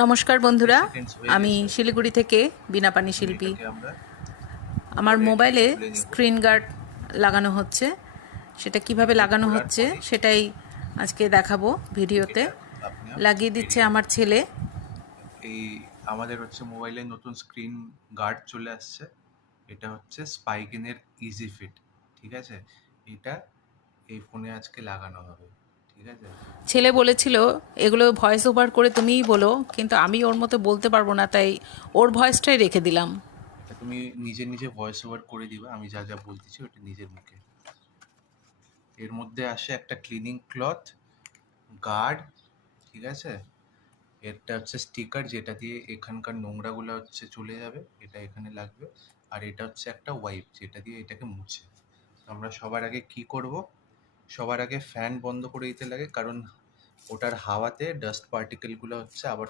নমস্কার বন্ধুরা, সেকেন্ডস হয়ে আমি গেছে। শিলিগুড়ি থেকে বীণাপানি এখন শিল্পী। এটাকে আমরা আমার উপরে মোবাইলে তুলে নেব। স্ক্রিন গার্ড লাগানো হচ্ছে, সেটা কিভাবে এটা লাগানো খোলার হচ্ছে পরে সেটাই আজকে দেখাবো ভিডিওতে। এটা আপনি লাগিয়ে দিচ্ছে বেরিয়ে আমার আসবে। ছেলে। এই আমাদের হচ্ছে মোবাইলে নতুন স্ক্রিন গার্ড চলে আসছে। এটা হচ্ছে স্পাইকিনের ইজি ফিট। ঠিক আছে, এটা এই ফোনে আজকে লাগানো হবে। ঠিক আছে, ছেলে বলেছিল এগুলো ভয়েস ওভার করে তুমিই বলো, কিন্তু আমি ওর মতো বলতে পারবো না, তাই ওর ভয়েসটাই রেখে দিলাম। এটা তুমি নিজে নিজে ভয়েস ওভার করে দিবা। আমি যা যা বলতেছি ওটা নিজের মুখে। এর মধ্যে আসে একটা ক্লিনিং ক্লথ, গার্ড, ঠিক আছে, এটা হচ্ছে স্টিকার যেটা দিয়ে এখানকার নোংরাগুলো হচ্ছে চলে যাবে, এটা এখানে লাগবে। আর এটা হচ্ছে একটা ওয়াইপ যেটা দিয়ে এটাকে মুছে। তো আমরা সবার আগে কি করব, সবার আগে ফ্যান বন্ধ করে দিতে লাগে, কারণ ওটার হাওয়াতে ডাস্ট পার্টিকেলগুলো হচ্ছে আবার